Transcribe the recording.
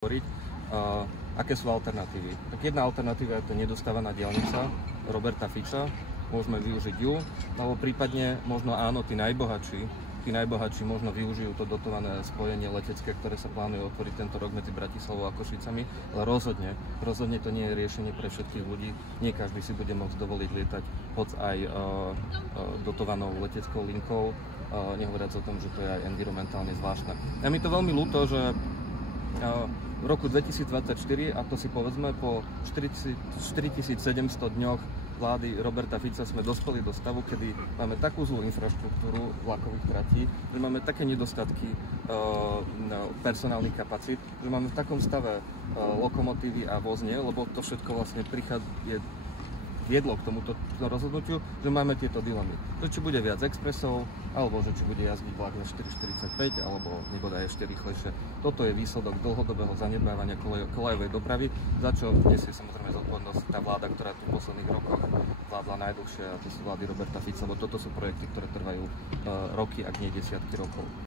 hovoriť, aké sú alternatívy. Tak jedna alternatíva je to nedostávaná diaľnica Roberta Fica, môžeme využiť ju, alebo prípadne možno áno, tí najbohatší možno využijú to dotované spojenie letecké, ktoré sa plánuje otvoriť tento rok medzi Bratislavou a Košicami, ale rozhodne to nie je riešenie pre všetkých ľudí. Nie každý si bude môcť dovoliť lietať hoď aj dotovanou leteckou linkou, nehovoriac o tom, že to je aj environmentálne zvláštne. A mi to veľmi ľúto, že v roku 2024, a to si povedzme po 4700 dňoch vlády Roberta Fica sme dospeli do stavu, kedy máme takú zlú infraštruktúru vlakových tratí, že máme také nedostatky personálnych kapacít, že máme v takom stave lokomotívy a vozne, lebo to všetko vlastne viedlo k tomuto rozhodnutiu, že máme tieto dilemy. Že či bude viac expresov, alebo že či bude jazdiť vlak za 4,45, alebo nebodaj ešte rýchlejšie. Toto je výsledok dlhodobého zanedbávania koľajovej dopravy, za čo nesie samozrejme zodpovednosť tá vláda, ktorá tu v posledných rokoch vládla najdlhšie, a to sú vlády Roberta Fica, lebo toto sú projekty, ktoré trvajú roky, ak nie desiatky rokov.